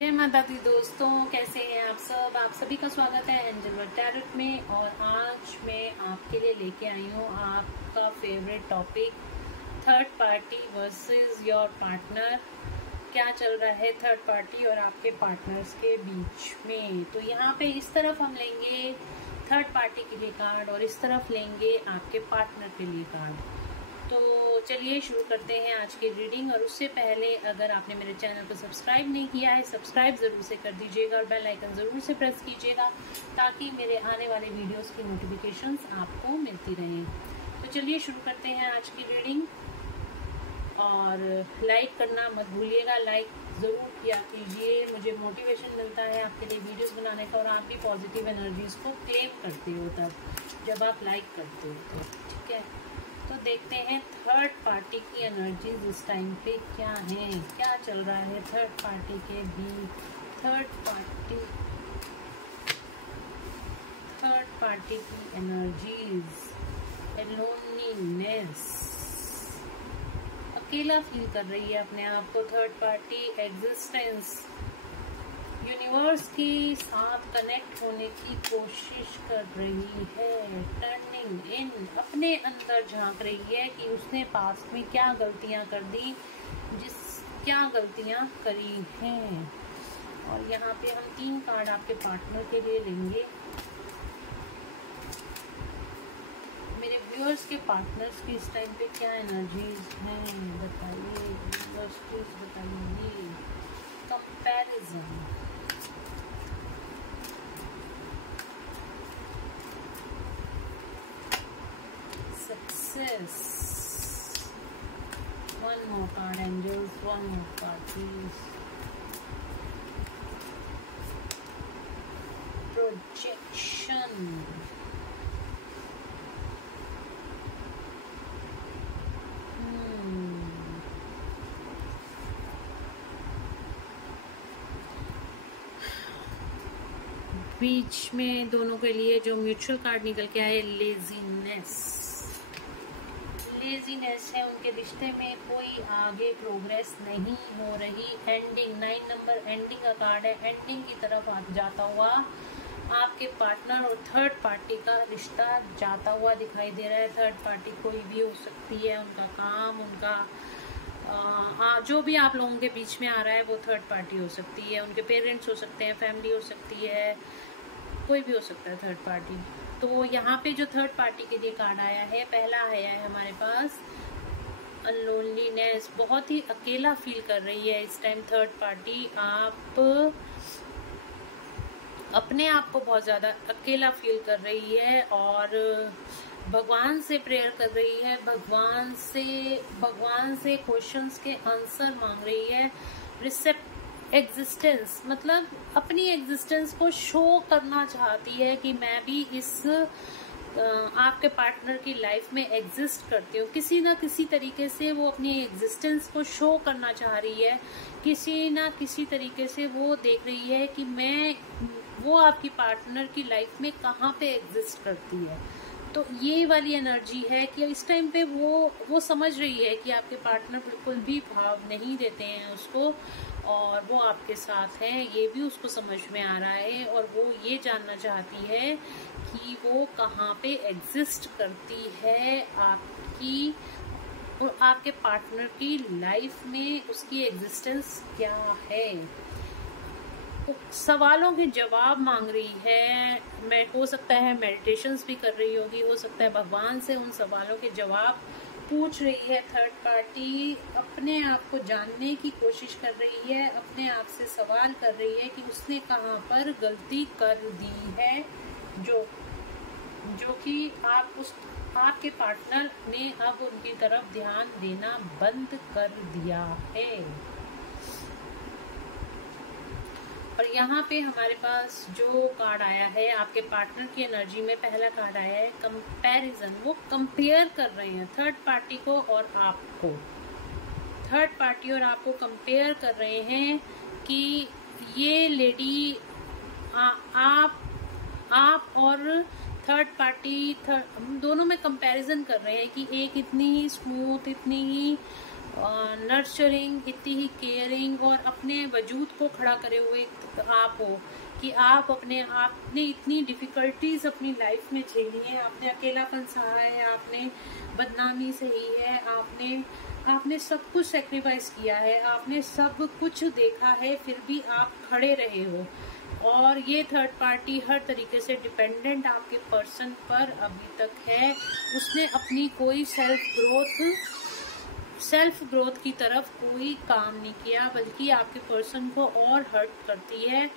जय माता दी दोस्तों, कैसे हैं आप सब। आप सभी का स्वागत है एंजल वर्ल्ड टैरोट में। और आज मैं आपके लिए लेके आई हूँ आपका favourite topic, third party versus your partner. क्या चल रहा है थर्ड पार्टी और आपके पार्टनर्स के बीच में। तो यहाँ पे इस तरफ हम लेंगे थर्ड पार्टी के लिए कार्ड और इस तरफ लेंगे आपके पार्टनर के लिए कार्ड। तो चलिए शुरू करते हैं आज की रीडिंग। और उससे पहले अगर आपने मेरे चैनल को सब्सक्राइब नहीं किया है, सब्सक्राइब ज़रूर से कर दीजिएगा और बेल आइकन ज़रूर से प्रेस कीजिएगा ताकि मेरे आने वाले वीडियोस की नोटिफिकेशंस आपको मिलती रहें। तो चलिए शुरू करते हैं आज की रीडिंग। और लाइक करना मत भूलिएगा, लाइक ज़रूर किया कीजिए। मुझे मोटिवेशन मिलता है आपके लिए वीडियोस बनाने का। और आप भी पॉजिटिव एनर्जीज को क्लेम करते हो तब जब आप लाइक करते हो तो, ठीक है। तो देखते हैं थर्ड पार्टी की एनर्जीज इस टाइम पे क्या है, क्या चल रहा है थर्ड पार्टी के बीच। थर्ड पार्टी की एनर्जीज, लोनलीनेस, अकेला फील कर रही है अपने आप को थर्ड पार्टी। एग्जिस्टेंस, यूनिवर्स के साथ कनेक्ट होने की कोशिश कर रही है। टर्निंग इन, अपने अंदर झांक रही है कि उसने पास्ट में क्या गलतियां कर दी, क्या गलतियां करी हैं। और यहाँ पे हम 3 कार्ड आपके पार्टनर के लिए लेंगे। मेरे व्यूअर्स के पार्टनर्स की इस टाइम पे क्या एनर्जीज हैं बताइए, व्यूअर्स प्लीज बताइए। Comparison, success, one more card angels, one more card please. Projection, बीच में दोनों के लिए जो म्यूचुअल कार्ड निकल के आए, लेजीनेस है उनके रिश्ते में, कोई आगे प्रोग्रेस नहीं हो रही। एंडिंग, 9 नंबर एंडिंग का कार्ड है। एंडिंग की तरफ जाता हुआ आपके पार्टनर और थर्ड पार्टी का रिश्ता जाता हुआ दिखाई दे रहा है। थर्ड पार्टी कोई भी हो सकती है, उनका काम, उनका जो भी आप लोगों के बीच में आ रहा है वो थर्ड पार्टी हो सकती है। उनके पेरेंट्स हो सकते हैं, फैमिली हो सकती है, कोई भी हो सकता है थर्ड पार्टी। तो यहाँ पे जो थर्ड पार्टी के लिए कार्ड आया है, पहला आया है हमारे पास लोनलीनेस, बहुत ही अकेला फील कर रही है इस टाइम थर्ड पार्टी। आप अपने आप को बहुत ज़्यादा अकेला फील कर रही है और भगवान से प्रेयर कर रही है, भगवान से क्वेश्चंस के आंसर मांग रही है। एग्जिस्टेंस मतलब अपनी एग्जिस्टेंस को शो करना चाहती है कि मैं भी इस आपके पार्टनर की लाइफ में एग्जिस्ट करती हूँ। किसी ना किसी तरीके से वो अपनी एग्जिस्टेंस को शो करना चाह रही है। किसी ना किसी तरीके से वो देख रही है कि वो आपकी पार्टनर की लाइफ में कहाँ पे एग्जिस्ट करती है। तो ये वाली एनर्जी है कि इस टाइम पे वो समझ रही है कि आपके पार्टनर बिल्कुल भी भाव नहीं देते हैं उसको और वो आपके साथ हैं, ये भी उसको समझ में आ रहा है। और वो ये जानना चाहती है कि वो कहाँ पे एग्जिस्ट करती है आपकी और आपके पार्टनर की लाइफ में, उसकी एग्जिस्टेंस क्या है। सवालों के जवाब मांग रही है। मैं हो सकता है मेडिटेशंस भी कर रही होगी, हो सकता है भगवान से उन सवालों के जवाब पूछ रही है। थर्ड पार्टी अपने आप को जानने की कोशिश कर रही है, अपने आप से सवाल कर रही है कि उसने कहाँ पर गलती कर दी है जो कि आपके पार्टनर ने अब उनकी तरफ ध्यान देना बंद कर दिया है। और यहाँ पे हमारे पास जो कार्ड आया है आपके पार्टनर की एनर्जी में, पहला कार्ड आया है कंपैरिजन। वो कंपेयर कर रहे हैं थर्ड पार्टी को और आपको। थर्ड पार्टी और आपको कंपेयर कर रहे हैं कि ये लेडी आप और थर्ड पार्टी दोनों में कंपैरिजन कर रहे हैं कि एक इतनी ही स्मूथ, इतनी ही नर्चरिंग, इतनी ही केयरिंग और अपने वजूद को खड़ा करे हुए आप हो कि आप आपने इतनी डिफ़िकल्टीज अपनी लाइफ में झेली है, आपने अकेलापन सहा है, आपने बदनामी सही है, आपने सब कुछ सेक्रीफाइस किया है, आपने सब कुछ देखा है, फिर भी आप खड़े रहे हो। और ये थर्ड पार्टी हर तरीके से डिपेंडेंट आपके पर्सन पर अभी तक है। उसने अपनी कोई सेल्फ ग्रोथ की तरफ कोई काम नहीं किया, बल्कि आपके पर्सन को और हर्ट करती है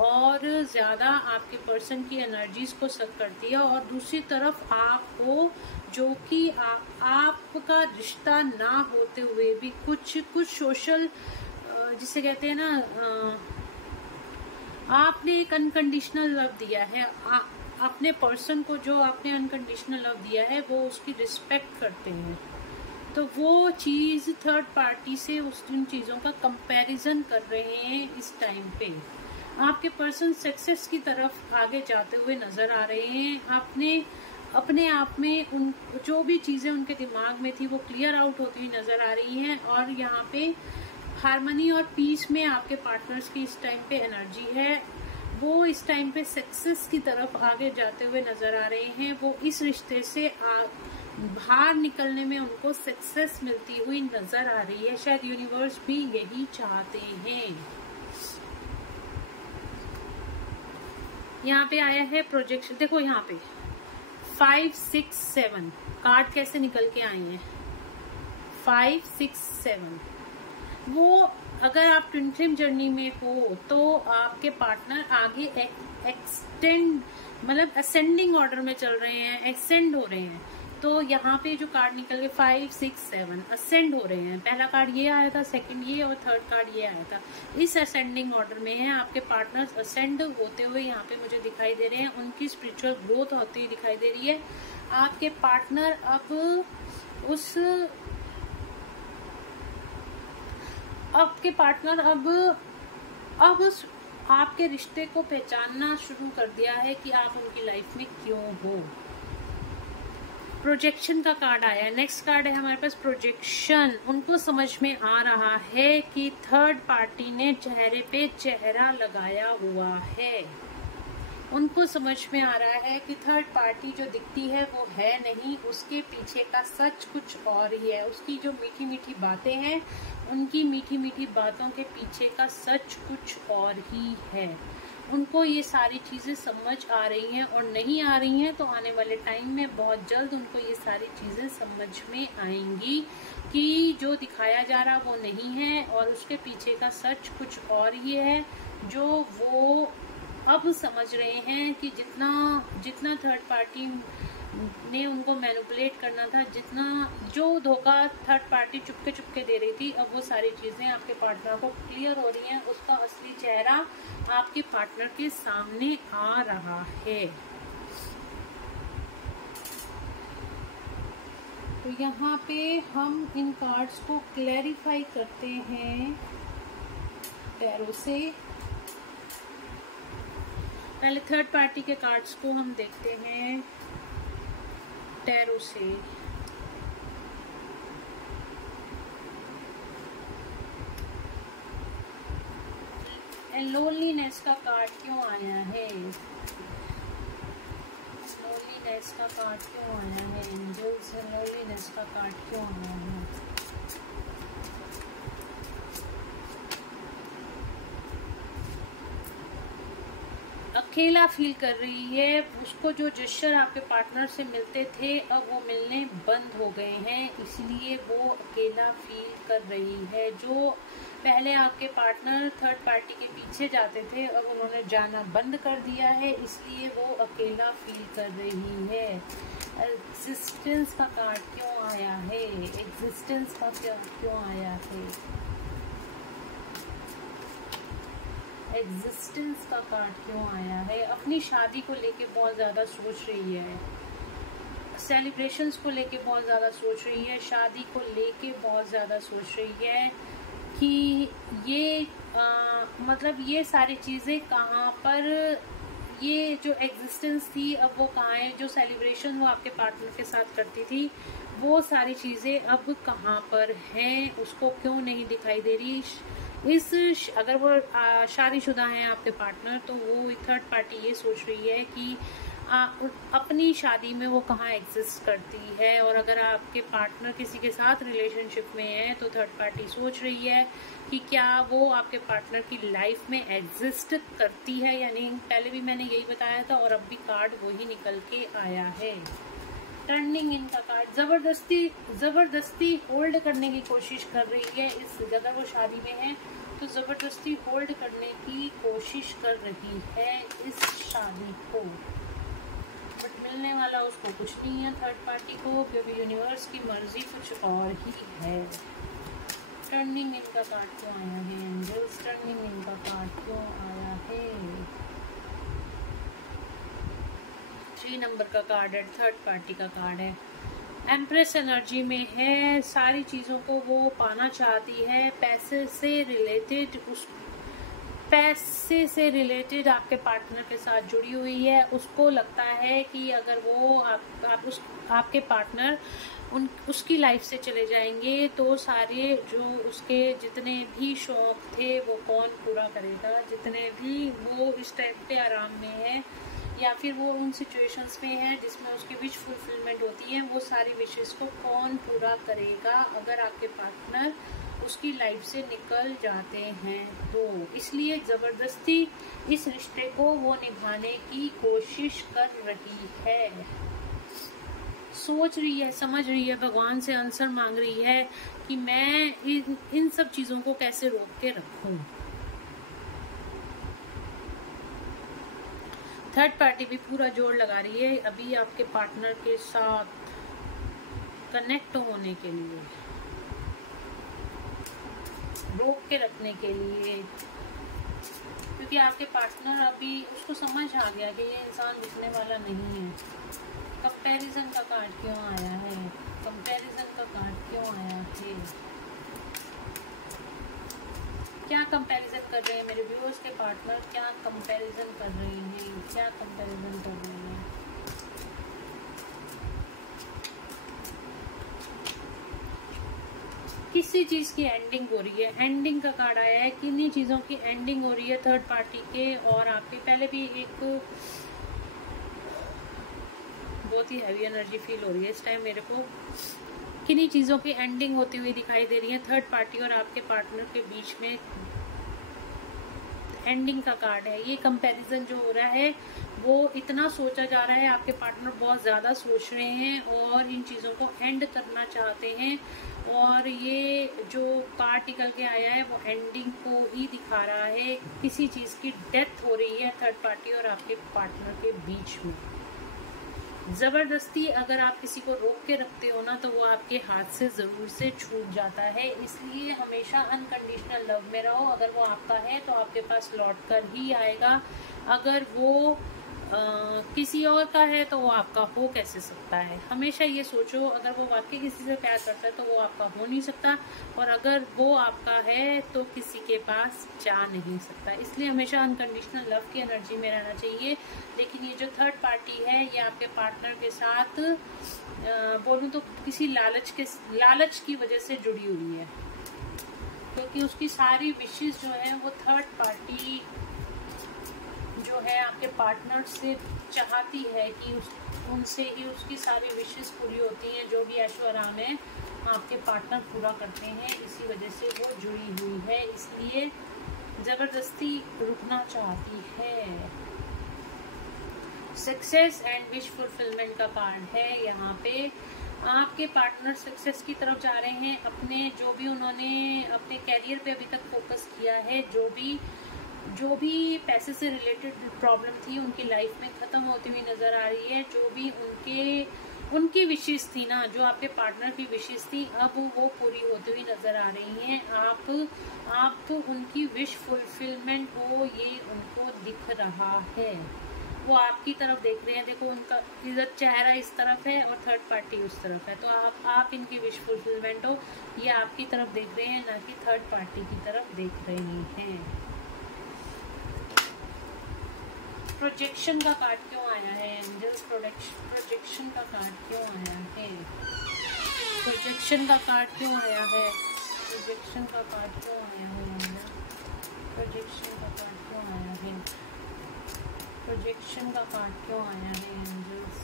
और ज़्यादा आपके पर्सन की एनर्जीज को सक करती है। और दूसरी तरफ आपको, जो कि आपका रिश्ता ना होते हुए भी कुछ सोशल, जिसे कहते हैं ना, आपने एक अनकंडीशनल लव दिया है अपने पर्सन को, जो आपने अनकंडीशनल लव दिया है वो उसकी रिस्पेक्ट करते हैं। तो वो चीज़ थर्ड पार्टी से उन चीज़ों का कंपैरिजन कर रहे हैं इस टाइम पे। आपके पर्सन सक्सेस की तरफ आगे जाते हुए नजर आ रहे हैं। अपने आप में उन जो भी चीज़ें उनके दिमाग में थी वो क्लियर आउट होती हुई नजर आ रही हैं। और यहाँ पे हार्मनी और पीस में आपके पार्टनर्स की इस टाइम पे एनर्जी है। वो इस टाइम पे सक्सेस की तरफ आगे जाते हुए नजर आ रहे हैं। वो इस रिश्ते से बाहर निकलने में उनको सक्सेस मिलती हुई नजर आ रही है। शायद यूनिवर्स भी यही चाहते हैं। यहाँ पे आया है प्रोजेक्शन। देखो यहाँ पे 5, 6, 7 कार्ड कैसे निकल के आई हैं। 5, 6, 7 वो अगर आप ट्विन फ्लेम जर्नी में हो तो आपके पार्टनर आगे एक्सटेंड, मतलब असेंडिंग ऑर्डर में चल रहे हैं, एक्सटेंड हो रहे हैं। तो यहाँ पे जो कार्ड निकल गए 5, 6, 7 असेंड हो रहे हैं। पहला कार्ड ये आया था, सेकंड ये और थर्ड कार्ड ये आया था। इस असेंडिंग ऑर्डर में है। आपके पार्टनर्स असेंड होते हुए यहाँ पे मुझे दिखाई दे रहे हैं। उनकी स्पिरिचुअल ग्रोथ होती हुई दिखाई दे रही है। आपके पार्टनर अब आपके रिश्ते को पहचानना शुरू कर दिया है कि आप उनकी लाइफ में क्यों हो। प्रोजेक्शन का कार्ड आया है। नेक्स्ट कार्ड है हमारे पास प्रोजेक्शन। उनको समझ में आ रहा है कि थर्ड पार्टी ने चेहरे पे चेहरा लगाया हुआ है। उनको समझ में आ रहा है कि थर्ड पार्टी जो दिखती है वो है नहीं, उसके पीछे का सच कुछ और ही है। उसकी जो मीठी मीठी बातें हैं, उनकी मीठी मीठी बातों के पीछे का सच कुछ और ही है। उनको ये सारी चीज़ें समझ आ रही हैं और नहीं आ रही हैं तो आने वाले टाइम में बहुत जल्द उनको ये सारी चीज़ें समझ में आएंगी कि जो दिखाया जा रहा वो नहीं है और उसके पीछे का सच कुछ और ही है। जो वो अब समझ रहे हैं कि जितना थर्ड पार्टी ने उनको मैनिपुलेट करना था, जो धोखा थर्ड पार्टी चुपके दे रही थी, अब वो सारी चीजें आपके पार्टनर को क्लियर हो रही हैं। उसका असली चेहरा आपके पार्टनर के सामने आ रहा है। तो यहाँ पे हम इन कार्ड्स को क्लैरिफाई करते हैं टैरो से। पहले थर्ड पार्टी के कार्ड्स को हम देखते हैं टैरो से। लोनलीनेस का कार्ड क्यों आया है? लोनलीनेस का कार्ड क्यों आया है? एंजल्स, लोनलीनेस का कार्ड क्यों आया है? अकेला फील कर रही है। उसको जो जेस्चर आपके पार्टनर से मिलते थे अब वो मिलने बंद हो गए हैं, इसलिए वो अकेला फील कर रही है। जो पहले आपके पार्टनर थर्ड पार्टी के पीछे जाते थे अब उन्होंने जाना बंद कर दिया है, इसलिए वो अकेला फील कर रही है। एग्जिस्टेंस का कार्ड क्यों आया है? एग्जिस्टेंस का क्यों आया है? एग्जिस्टेंस का कार्ड क्यों आया है? अपनी शादी को लेके बहुत ज़्यादा सोच रही है, सेलिब्रेशंस को लेके बहुत ज़्यादा सोच रही है, शादी को लेके बहुत ज़्यादा सोच रही है कि ये मतलब ये सारी चीज़ें कहाँ पर ये जो एग्जिस्टेंस थी अब वो कहाँ है, जो सेलिब्रेशन वो आपके पार्टनर के साथ करती थी वो सारी चीज़ें अब कहाँ पर हैं, उसको क्यों नहीं दिखाई दे रही। अगर वो शादीशुदा हैं आपके पार्टनर, तो वो थर्ड पार्टी ये सोच रही है कि अपनी शादी में वो कहाँ एग्जिस्ट करती है। और अगर आपके पार्टनर किसी के साथ रिलेशनशिप में है तो थर्ड पार्टी सोच रही है कि क्या वो आपके पार्टनर की लाइफ में एग्जिस्ट करती है या नहीं। पहले भी मैंने यही बताया था और अब भी कार्ड वही निकल के आया है। टर्निंग इन का कार्ड जबरदस्ती होल्ड करने की कोशिश कर रही है। अगर वो शादी में है तो जबरदस्ती होल्ड करने की कोशिश कर रही है इस शादी को, बट मिलने वाला उसको कुछ नहीं है थर्ड पार्टी को, क्योंकि यूनिवर्स की मर्जी कुछ और ही है। टर्निंग इन का कार्ड क्यों आया है एंजल्स? टर्निंग इन का कार्ड क्यों आया है? 3 नंबर का कार्ड है, थर्ड पार्टी का कार्ड है। एम्प्रेस एनर्जी में है, सारी चीज़ों को वो पाना चाहती है। पैसे से रिलेटेड आपके पार्टनर के साथ जुड़ी हुई है। उसको लगता है कि अगर वो आपके पार्टनर उसकी लाइफ से चले जाएंगे तो सारे जो उसके जितने भी शौक थे वो कौन पूरा करेगा। जितने भी वो इस टाइम पे आराम में है या फिर वो उन सिचुएशंस में है जिसमें उसकी विश फुलफिलमेंट होती है, वो सारी विशेस को कौन पूरा करेगा अगर आपके पार्टनर उसकी लाइफ से निकल जाते हैं तो। इसलिए ज़बरदस्ती इस रिश्ते को वो निभाने की कोशिश कर रही है, सोच रही है, समझ रही है, भगवान से आंसर मांग रही है कि मैं इन सब चीज़ों को कैसे रोक के रखूं। थर्ड पार्टी भी पूरा जोर लगा रही है अभी आपके पार्टनर के साथ कनेक्ट होने के लिए, रोक के रखने के लिए, क्योंकि आपके पार्टनर अभी उसको समझ आ गया कि ये इंसान रुकने वाला नहीं है। कंपैरिजन का कार्ड क्यों आया है? कंपैरिजन का कार्ड क्यों आया है? क्या कंपैरिजन कर रहे हैं मेरे व्यूअर्स के पार्टनर? क्या कंपैरिजन कर रहे हैं? क्या कंपैरिजन कर रहे हैं? किसी चीज़ की एंडिंग हो रही है। एंडिंग का कार्ड आया है, किन्हीं चीज़ों की एंडिंग हो रही है थर्ड पार्टी के और आपके। पहले भी एक बहुत ही हैवी एनर्जी फील हो रही है इस टाइम मेरे को। किन्हीं चीज़ों की एंडिंग होती हुई दिखाई दे रही है थर्ड पार्टी और आपके पार्टनर के बीच में। एंडिंग का कार्ड है। ये कंपैरिजन जो हो रहा है वो इतना सोचा जा रहा है, आपके पार्टनर बहुत ज़्यादा सोच रहे हैं और इन चीज़ों को एंड करना चाहते हैं। और ये जो कार्ड निकल के आया है वो एंडिंग को ही दिखा रहा है। किसी चीज़ की डेथ हो रही है थर्ड पार्टी और आपके पार्टनर के बीच में। ज़बरदस्ती अगर आप किसी को रोक के रखते हो ना तो वो आपके हाथ से ज़रूर से छूट जाता है। इसलिए हमेशा अनकंडीशनल लव में रहो। अगर वो आपका है तो आपके पास लौट कर ही आएगा। अगर वो किसी और का है तो वो आपका हो कैसे सकता है। हमेशा ये सोचो, अगर वो वाकई किसी से प्यार करता है तो वो आपका हो नहीं सकता, और अगर वो आपका है तो किसी के पास जा नहीं सकता। इसलिए हमेशा अनकंडीशनल लव की एनर्जी में रहना चाहिए। लेकिन ये जो थर्ड पार्टी है ये आपके पार्टनर के साथ बोलूँ तो किसी लालच की वजह से जुड़ी हुई है, क्योंकि उसकी सारी विशेस जो है वो थर्ड पार्टी जो है आपके पार्टनर से चाहती है कि उनसे ही उसकी सारी विशेस पूरी होती हैं। जो भी ऐशो आराम है आपके पार्टनर पूरा करते हैं, इसी वजह से वो जुड़ी हुई है। इसलिए ज़बरदस्ती रुकना चाहती है। सक्सेस एंड विश फुलफिलमेंट का कार्ड है यहाँ पे। आपके पार्टनर सक्सेस की तरफ जा रहे हैं। अपने जो भी उन्होंने अपने कैरियर पे अभी तक फोकस किया है, जो भी पैसे से रिलेटेड प्रॉब्लम थी उनकी लाइफ में ख़त्म होती हुई नज़र आ रही है। जो भी उनकी विशेस थी ना, जो आपके पार्टनर की विशेस थी, अब वो पूरी होती हुई नज़र आ रही हैं। आप उनकी विश फुलफिलमेंट हो ये उनको दिख रहा है। वो आपकी तरफ देख रहे हैं। देखो उनका इधर चेहरा इस तरफ है और थर्ड पार्टी उस तरफ है, तो आप इनकी विश फुलफिलमेंट हो ये आपकी तरफ देख रहे हैं, ना कि थर्ड पार्टी की तरफ देख रहे हैं। प्रोजेक्शन का कार्ड क्यों आया है एंजल्स? प्रोजेक्शन का कार्ड क्यों आया है? प्रोजेक्शन का कार्ड क्यों आया है? प्रोजेक्शन का कार्ड क्यों आया है एंजल? प्रोजेक्शन का कार्ड क्यों आया है? प्रोजेक्शन का कार्ड क्यों आया है एंजल्स?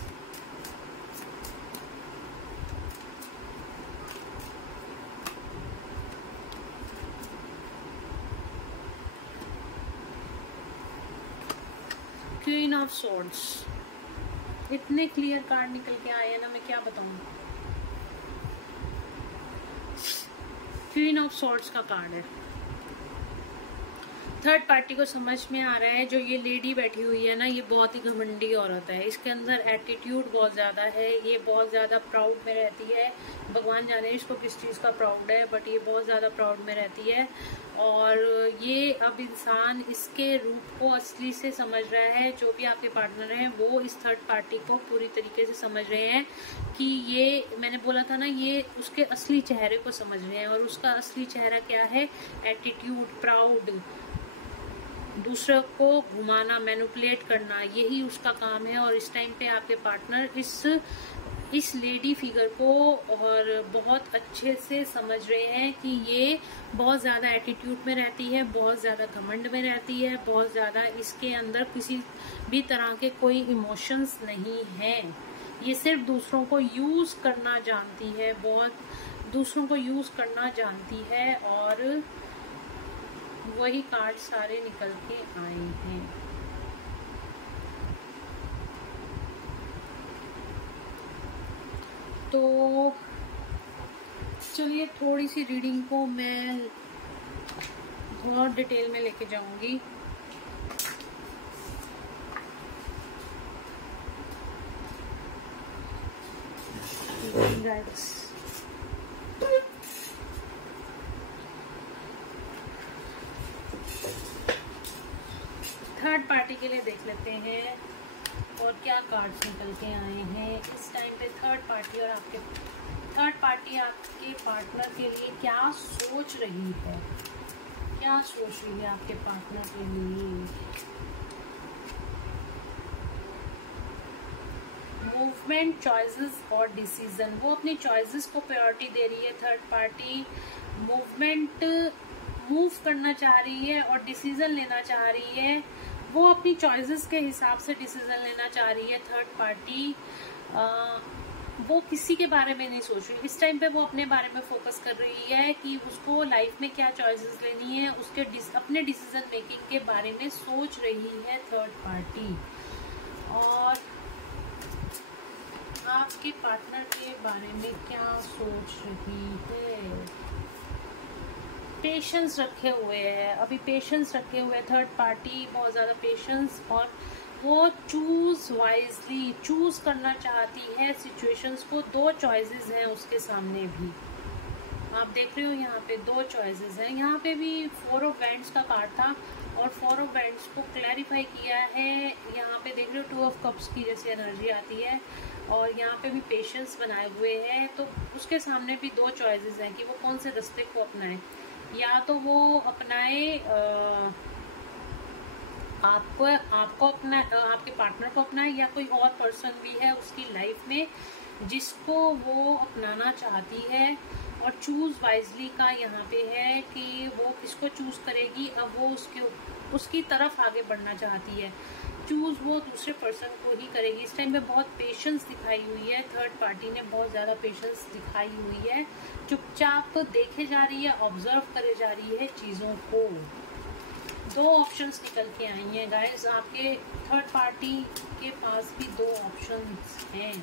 क्वीन ऑफ सोर्ड्स, इतने क्लियर कार्ड निकल के आए हैं ना, मैं क्या बताऊं। क्वीन ऑफ सोर्ड्स का कार्ड है। थर्ड पार्टी को समझ में आ रहा है जो ये लेडी बैठी हुई है ना, ये बहुत ही घमंडी औरत है। इसके अंदर एटीट्यूड बहुत ज़्यादा है, ये बहुत ज़्यादा प्राउड में रहती है। भगवान जाने इसको किस चीज़ का प्राउड है, बट ये बहुत ज़्यादा प्राउड में रहती है। और ये अब इंसान इसके रूप को असली से समझ रहा है। जो भी आपके पार्टनर हैं वो इस थर्ड पार्टी को पूरी तरीके से समझ रहे हैं कि ये, मैंने बोला था ना, ये उसके असली चेहरे को समझ रहे हैं। और उसका असली चेहरा क्या है? एटीट्यूड, प्राउड, दूसरों को घुमाना, मैनिपुलेट करना, यही उसका काम है। और इस टाइम पे आपके पार्टनर इस लेडी फिगर को और बहुत अच्छे से समझ रहे हैं कि ये बहुत ज़्यादा एटीट्यूड में रहती है, बहुत ज़्यादा घमंड में रहती है, बहुत ज़्यादा इसके अंदर किसी भी तरह के कोई इमोशंस नहीं हैं। ये सिर्फ दूसरों को यूज़ करना जानती है, बहुत दूसरों को यूज़ करना जानती है। और वही कार्ड सारे निकल के आए हैं। तो चलिए थोड़ी सी रीडिंग को मैं बहुत डिटेल में लेके जाऊंगी। थर्ड पार्टी के लिए देख लेते हैं और क्या कार्ड्स निकल के आए हैं इस टाइम पे। थर्ड पार्टी आपके पार्टनर के लिए क्या सोच रही है, क्या सोच रही है आपके पार्टनर के लिए। मूवमेंट, चॉइसेस और डिसीजन, वो अपनी चॉइसेस को प्रायोरिटी दे रही है। थर्ड पार्टी मूव करना चाह रही है और डिसीजन लेना चाह रही है। वो अपनी चॉइसेस के हिसाब से डिसीजन लेना चाह रही है। थर्ड पार्टी वो किसी के बारे में नहीं सोच रही इस टाइम पे। वो अपने बारे में फोकस कर रही है कि उसको लाइफ में क्या चॉइसेस लेनी है, उसके अपने डिसीजन मेकिंग के बारे में सोच रही है थर्ड पार्टी। और आपके पार्टनर के बारे में क्या सोच रही है। पेशेंस रखे हुए है, अभी पेशेंस रखे हुए थर्ड पार्टी, बहुत ज़्यादा पेशेंस। और वो चूज वाइजली चूज करना चाहती है सिचुएशंस को। दो चॉइसेस हैं उसके सामने भी, आप देख रहे हो यहाँ पे दो चॉइसेस हैं। यहाँ पे भी 4 ऑफ वैंड्स का कार्ड था और 4 ऑफ वैंड्स को क्लैरिफाई किया है। यहाँ पे देख रहे हो 2 ऑफ कप्स की जैसी एनर्जी आती है और यहाँ पे भी पेशेंस बनाए हुए हैं। तो उसके सामने भी दो चॉइसेस हैं कि वो कौन से रास्ते को अपनाए। या तो वो अपनाए आपको अपना आपके पार्टनर को अपनाए, या कोई और पर्सन भी है उसकी लाइफ में जिसको वो अपनाना चाहती है। और चूज वाइजली का यहाँ पे है कि वो किसको चूज करेगी। अब वो उसकी तरफ आगे बढ़ना चाहती है। चूज वो दूसरे पर्सन को ही करेगी। इस टाइम पे बहुत पेशेंस दिखाई हुई है, थर्ड पार्टी ने बहुत ज़्यादा पेशेंस दिखाई हुई है। चुपचाप देखे जा रही है, ऑब्जर्व करे जा रही है चीज़ों को। दो ऑप्शंस निकल के आई हैं गाइस, आपके थर्ड पार्टी के पास भी दो ऑप्शंस हैं।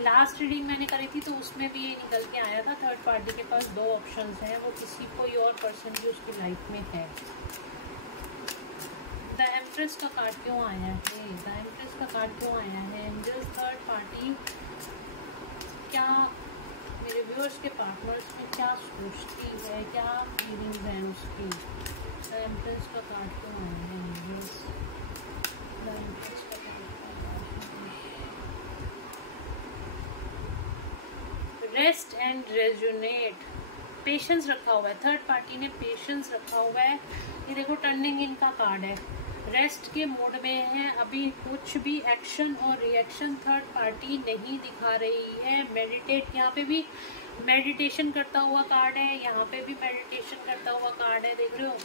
लास्ट रीडिंग मैंने करी थी तो उसमें भी ये निकल के आया था, थर्ड पार्टी के पास दो ऑप्शंस हैं। वो किसी कोई और पर्सन भी उसकी लाइफ में है। द एम्प्रेस का कार्ड क्यों आया है? द एम्प्रेस का कार्ड क्यों आया है? एंजल्स, थर्ड पार्टी क्या मेरे व्यूअर्स के पार्टनर्स में क्या सोचती है, क्या फीलिंग्स हैं उसकी। द एम्प्रेस का कार्ड क्यों आया है? एंजल्स, द एम्प्रेस का रेस्ट एंड रेजुनेट। पेशेंस रखा हुआ है, थर्ड पार्टी ने पेशेंस रखा हुआ है। ये देखो टर्निंग इन का कार्ड है, रेस्ट के मोड में है, अभी कुछ भी एक्शन और रिएक्शन थर्ड पार्टी नहीं दिखा रही है। मेडिटेट, यहाँ पे भी मेडिटेशन करता हुआ कार्ड है, यहाँ पे भी मेडिटेशन करता हुआ कार्ड है, देख रहे हो।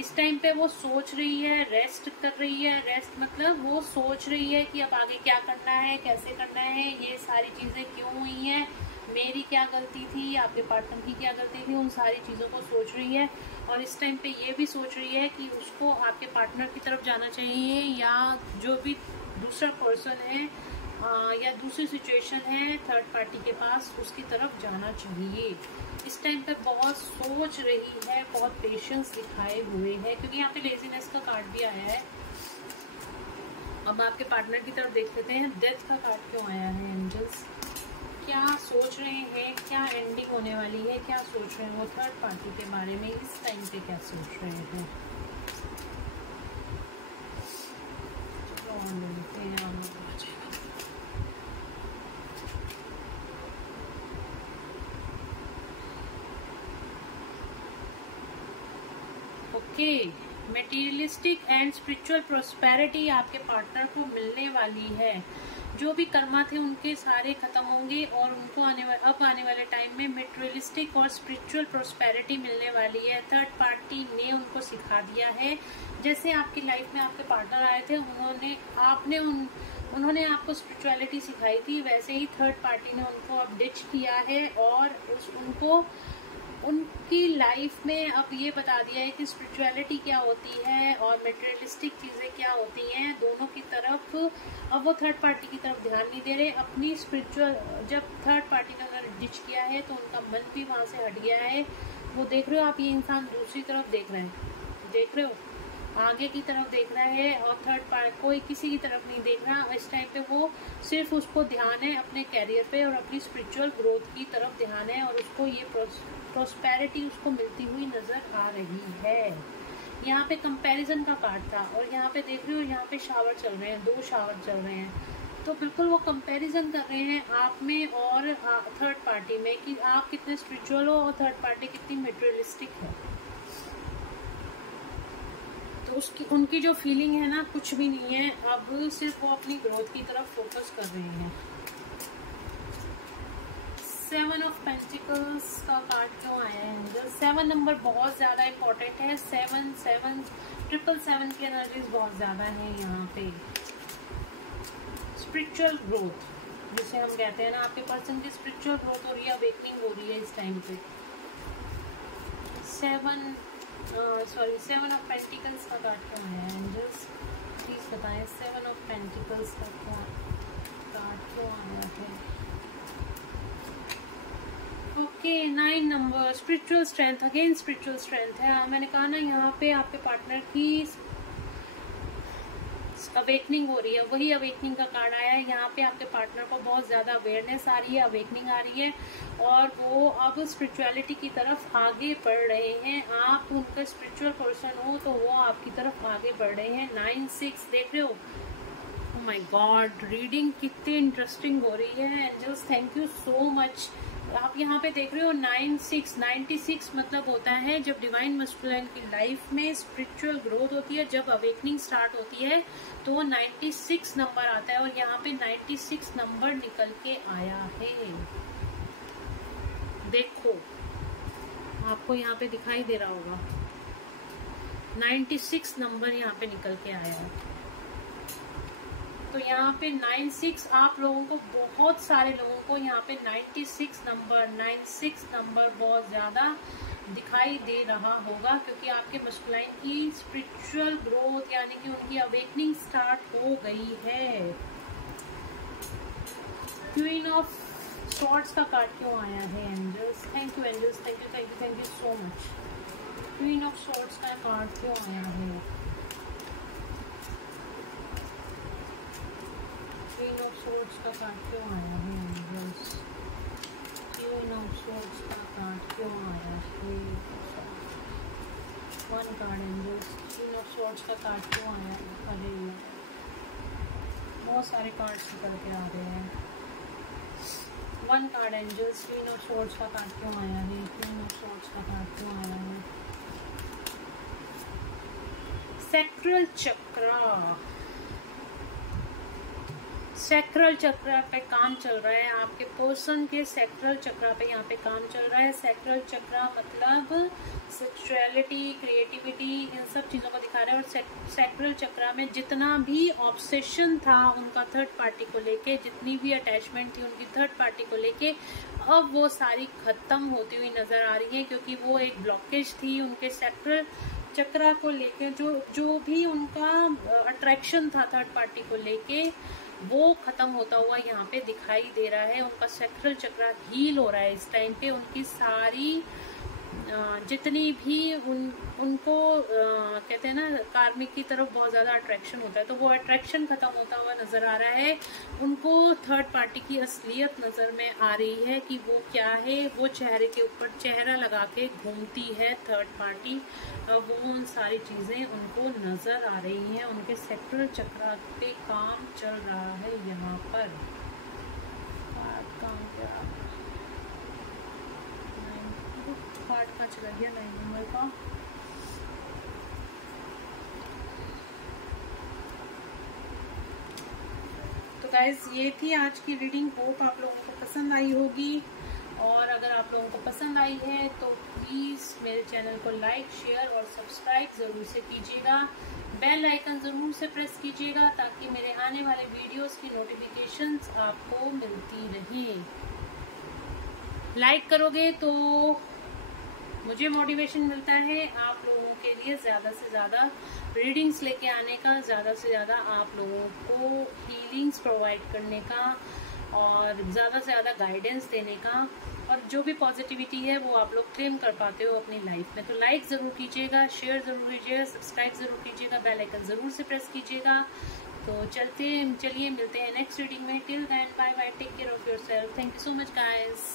इस टाइम पे वो सोच रही है, रेस्ट कर रही है। रेस्ट मतलब वो सोच रही है कि अब आगे क्या करना है, कैसे करना है, ये सारी चीजें क्यों हुई हैं, मेरी क्या गलती थी, आपके पार्टनर की क्या गलती थी, उन सारी चीज़ों को सोच रही है। और इस टाइम पे ये भी सोच रही है कि उसको आपके पार्टनर की तरफ जाना चाहिए या जो भी दूसरा पर्सन है या दूसरी सिचुएशन है थर्ड पार्टी के पास, उसकी तरफ जाना चाहिए। इस टाइम पे बहुत सोच रही है, बहुत पेशेंस दिखाए हुए है, क्योंकि यहाँ पे लेजीनेस का कार्ड भी आया है। अब आपके पार्टनर की तरफ देख लेते हैं, डेथ का कार्ड क्यों आया है एंजल्स, क्या सोच रहे हैं, क्या एंडिंग होने वाली है, क्या सोच रहे हैं वो थर्ड पार्टी के बारे में, इस टाइम पे क्या सोच रहे हैं। चलो और लेते हैं, और आ जाएगा। Okay, materialistic and spiritual prosperity आपके पार्टनर को मिलने वाली है। जो भी कर्मा थे उनके सारे खत्म होंगे और उनको अब आने वाले टाइम में मटेरियलिस्टिक और स्पिरिचुअल प्रोस्पेरिटी मिलने वाली है। थर्ड पार्टी ने उनको सिखा दिया है, जैसे आपकी लाइफ में आपके पार्टनर आए थे, उन्होंने आपको स्पिरिचुअलिटी सिखाई थी, वैसे ही थर्ड पार्टी ने उनको अब डिच किया है और उनको उनकी लाइफ में अब ये बता दिया है कि स्पिरिचुअलिटी क्या होती है और मटेरियलिस्टिक चीज़ें क्या होती हैं। दोनों की तरफ अब वो थर्ड पार्टी की तरफ ध्यान नहीं दे रहे, अपनी स्पिरिचुअल, जब थर्ड पार्टी ने उन्हें डिच किया है तो उनका मन भी वहाँ से हट गया है। वो देख रहे हो आप, ये इंसान दूसरी तरफ देख रहे हैं, देख रहे हो, आगे की तरफ देख रहा है और थर्ड पार्टी कोई किसी की तरफ नहीं देख रहा। इस टाइम पे वो सिर्फ उसको ध्यान है अपने कैरियर पे और अपनी स्पिरिचुअल ग्रोथ की तरफ ध्यान है और उसको ये प्रोस्पेरिटी उसको मिलती हुई नजर आ रही है। यहाँ पे कंपैरिजन का कार्ड था और यहाँ पे देख रहे हो, यहाँ पे शावर चल रहे हैं, 2 शावर चल रहे हैं, तो बिल्कुल वो कंपैरिजन कर रहे हैं आप में और थर्ड पार्टी में कि आप कितने स्पिरिचुअल हो और थर्ड पार्टी कितनी मटेरियलिस्टिक है। तो उनकी जो फीलिंग है ना, कुछ भी नहीं है, अब सिर्फ वो अपनी ग्रोथ की तरफ फोकस कर रहे हैं। 7 ऑफ पेंटिकल्स का कार्ड क्यों आया है एंजल? 7 नंबर बहुत ज़्यादा इम्पोर्टेंट है। 7 की एनर्जीज बहुत ज़्यादा है यहाँ पे। स्पिरिचुअल ग्रोथ जिसे हम कहते हैं ना, आपके पर्सन की स्पिरिचुअल ग्रोथ हो रही है, अवेकनिंग हो रही है इस टाइम पे। 7 ऑफ पेंटिकल्स का कार्ड क्यों आया है एंजल्स? प्लीज बताएं 7 ऑफ पेंटिकल्स का कार्ड क्यों आया है? Okay, 9 number, spiritual strength, again spiritual strength है। मैंने कहा ना, यहाँ पे आपके पार्टनर की अवेकनिंग हो रही है, वही अवेकनिंग का कार्ड आया है। यहाँ पे आपके पार्टनर को बहुत ज़्यादा अवेयरनेस आ रही है, अवेकनिंग आ रही है और वो अब स्पिरिचुअलिटी की तरफ आगे बढ़ रहे हैं। आप उनका स्पिरिचुअल पर्सन हो तो वो आपकी तरफ आगे बढ़ रहे हैं। 9-6 देख रहे हो, ओह माय गॉड, रीडिंग कितनी इंटरेस्टिंग हो रही है angels, thank you so much. आप यहाँ पे देख रहे हो 96 मतलब होता है जब डिवाइन मस्कुलिन की लाइफ में स्पिरिचुअल ग्रोथ होती है, जब अवेकनिंग स्टार्ट होती है तो वो 96 नंबर आता है और यहाँ पे 96 नंबर निकल के आया है। देखो आपको यहाँ पे दिखाई दे रहा होगा 96 नंबर यहाँ पे निकल के आया है। तो यहाँ पे 96 आप लोगों को, बहुत सारे लोगों को यहाँ पे 96 नंबर बहुत ज़्यादा दिखाई दे रहा होगा, क्योंकि आपके मस्कुलाइन की स्पिरिचुअल ग्रोथ यानी कि उनकी अवेकनिंग स्टार्ट हो गई है। क्वीन ऑफ सॉर्ड्स का कार्ड क्यों आया है angels? Thank you angels, thank you so much. Queen of swords का कार्ड क्यों आया है? क्वीन ऑफ सॉर्ड्स का कार्ड क्यों आया है एंजल्स? क्वीन ऑफ सॉर्ड्स का कार्ड क्यों आया है? 1 card angels, queen of swords का कार्ड क्यों आया है? अरे बहुत सारे कार्ड्स निकल के आ रहे हैं। One card angels, queen of swords का कार्ड क्यों आया है? क्वीन ऑफ स्वॉर्ड्स का कार्ड क्यों आया है? सैक्रल चक्र, सैक्रल चक्र पे काम चल रहा है, आपके पर्सन के सैक्रल चक्र पे यहाँ पे काम चल रहा है। सैक्रल चक्र मतलब सेक्सुअलिटी, क्रिएटिविटी, इन सब चीज़ों को दिखा रहा है। और सैक्रल चक्र में जितना भी ऑब्सेशन था उनका थर्ड पार्टी को लेके, जितनी भी अटैचमेंट थी उनकी थर्ड पार्टी को लेके, अब वो सारी खत्म होती हुई नजर आ रही है, क्योंकि वो एक ब्लॉकेज थी उनके सैक्रल चक्र को लेके। जो भी उनका अट्रैक्शन था थर्ड पार्टी को लेके, वो खत्म होता हुआ यहाँ पे दिखाई दे रहा है। उनका सैक्रल चक्र हील हो रहा है इस टाइम पे। उनकी सारी जितनी भी उनको कहते हैं ना, कार्मिक की तरफ बहुत ज़्यादा अट्रैक्शन होता है, तो वो अट्रैक्शन खत्म होता हुआ नज़र आ रहा है। उनको थर्ड पार्टी की असलियत नज़र में आ रही है कि वो क्या है। वो चेहरे के ऊपर चेहरा लगा के घूमती है थर्ड पार्टी, वो उन सारी चीज़ें उनको नज़र आ रही हैं। उनके सैक्रल चक्र पे काम चल रहा है यहाँ पर। काम क्या कार्ड का चला गया 9 नंबर का। तो गाइज ये थी आज की रीडिंग। होप आप लोगों को पसंद आई होगी, और अगर आप लोगों को पसंद आई है तो प्लीज़ मेरे चैनल को लाइक, शेयर और सब्सक्राइब ज़रूर से कीजिएगा। बेल आइकन ज़रूर से प्रेस कीजिएगा ताकि मेरे आने वाले वीडियोस की नोटिफिकेशंस आपको मिलती रहे। लाइक करोगे तो मुझे मोटिवेशन मिलता है आप लोगों के लिए ज़्यादा से ज़्यादा रीडिंग्स लेके आने का, ज़्यादा से ज़्यादा आप लोगों को हीलिंग्स प्रोवाइड करने का, और ज़्यादा से ज़्यादा गाइडेंस देने का, और जो भी पॉजिटिविटी है वो आप लोग क्लेम कर पाते हो अपनी लाइफ में। तो लाइक ज़रूर कीजिएगा, शेयर ज़रूर कीजिएगा, सब्सक्राइब ज़रूर कीजिएगा, बेल आइकन ज़रूर से प्रेस कीजिएगा। तो चलिए मिलते हैं नेक्स्ट रीडिंग में। Till then bye bye, take care of yourself. Thank you so much guys.